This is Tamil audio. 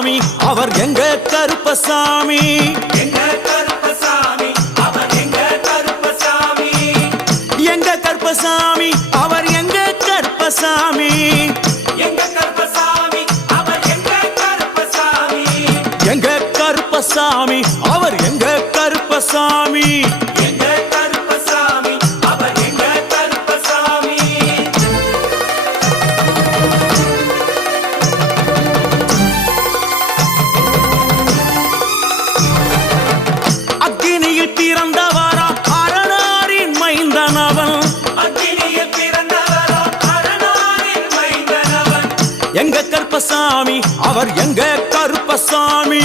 கருப்பசாமி அவர் எங்க கருப்பசாமி எங்க கருப்பசாமி அவர் எங்க கருப்பசாமி எங்க கருப்பசாமி அவர் எங்க கருப்பசாமி எங்க கருப்பசாமி அவர் எங்க கருப்பசாமி எங்க கருப்பசாமி அவர் எங்க கருப்பசாமி எங்க கருப்பசாமி அவர் எங்க கருப்பசாமி அக்கினியில் பிறந்தவரா அரணாரின் மைந்தனவன் அக்கினியில் பிறந்தவரோ அரணாரின் மைந்தனவன் எங்க கருப்பசாமி அவர் எங்க கருப்பசாமி